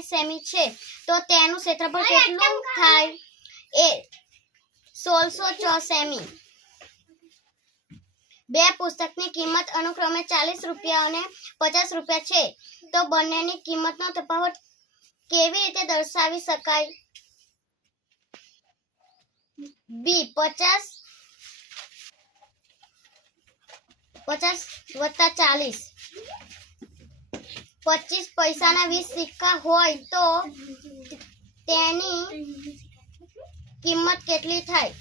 60 semi છે તો તેનું ક્ષેત્રફળ કેટલું થાય? એ 1604 સેમી. બે પુસ્તકની કિંમત અનુક્રમે 40 રૂપિયા અને 50 રૂપિયા છે તો બંનેની કિંમતનો તફાવત કેવી રીતે દર્શાવી શકાય? બી 50 વત્તા 40. 25 પૈસાના 20 સિક્કા હોય તો તેની કિંમત કેટલી થાય?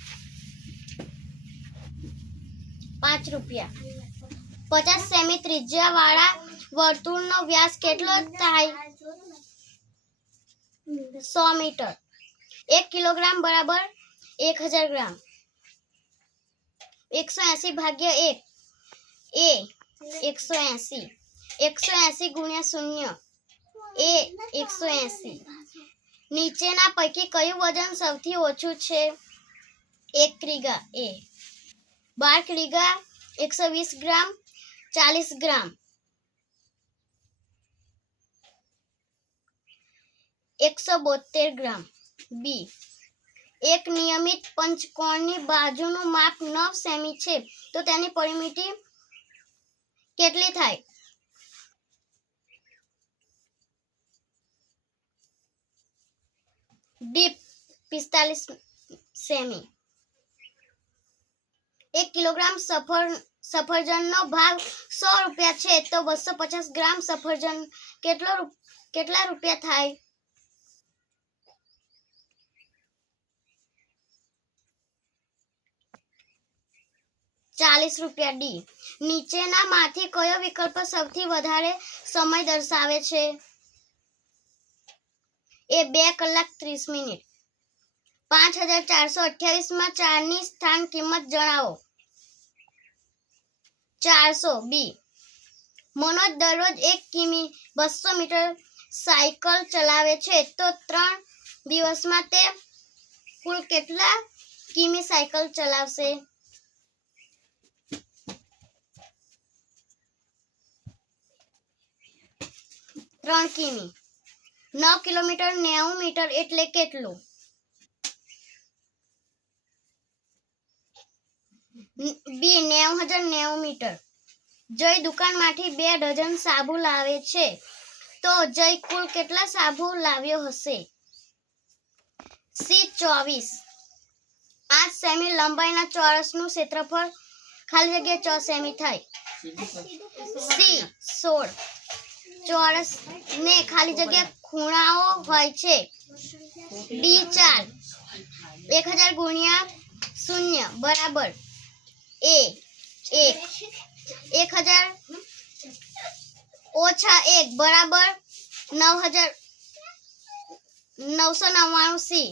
5 રૂપિયા. 50 સેમી ત્રિજ્યા વાળા વર્તુળનો વ્યાસ કેટલો થાય? 100 મીટર. 1 કિલોગ્રામ બરાબર 1000 ગ્રામ. 180 ભાગ્યા 1 એ 180. 180 ગુણ્યા 0 એ 180. નીચેના પૈકી કયું વજન સૌથી ઓછું છે? 1 કિગ્રા એ. 12 કિગ્રા 120 ગ્રામ 40 ગ્રામ. 172 ગ્રામ. બી. એક નિયમિત પંચકોણની બાજુનું માપ 9 સેમી છે તો તેની પરિમિતિ કેટલી થાય? D 45 semi. 1 કિલોગ્રામ સફરજનનો ભાવ 100 રૂપિયા છે તો 250 ગ્રામ સફરજન કેટલા રૂપિયા થાય? 40 રૂપિયા. ડી. નીચેનામાંથી કયો વિકલ્પ સૌથી વધારે સમય દર્શાવે છે? એ 2 કલાક 30 મિનિટ. 5428 માં 4 ની સ્થાન કિંમત જણાવો. 400. બી. મનોજ દરરોજ 1 કિમી 200 મીટર સાયકલ ચલાવે છે તો 3 દિવસમાં તે કુલ કેટલા કિમી સાયકલ ચલાવશે? 3 કિમી. 9 કિલોમીટર 90 મીટર એટલે કેટલું? બી 90,090 મીટર. જય દુકાનમાંથી 2 ડઝન સાબુ લાવે છે તો જય કુલ કેટલા સાબુ લાવ્યો હશે? સી 24. 8 સેમી લંબાઈના ચોરસનું ક્ષેત્રફળ ખાલી જગ્યા 4 સેમી થાય. સી 16. ચોરસ ને ખાલી જગ્યા ખૂણાઓ હોય છે. ડી 4. 1000 ગુણ્યા 0 બરાબર એ 1. 1000 ઓછા 1 બરાબર 999. સી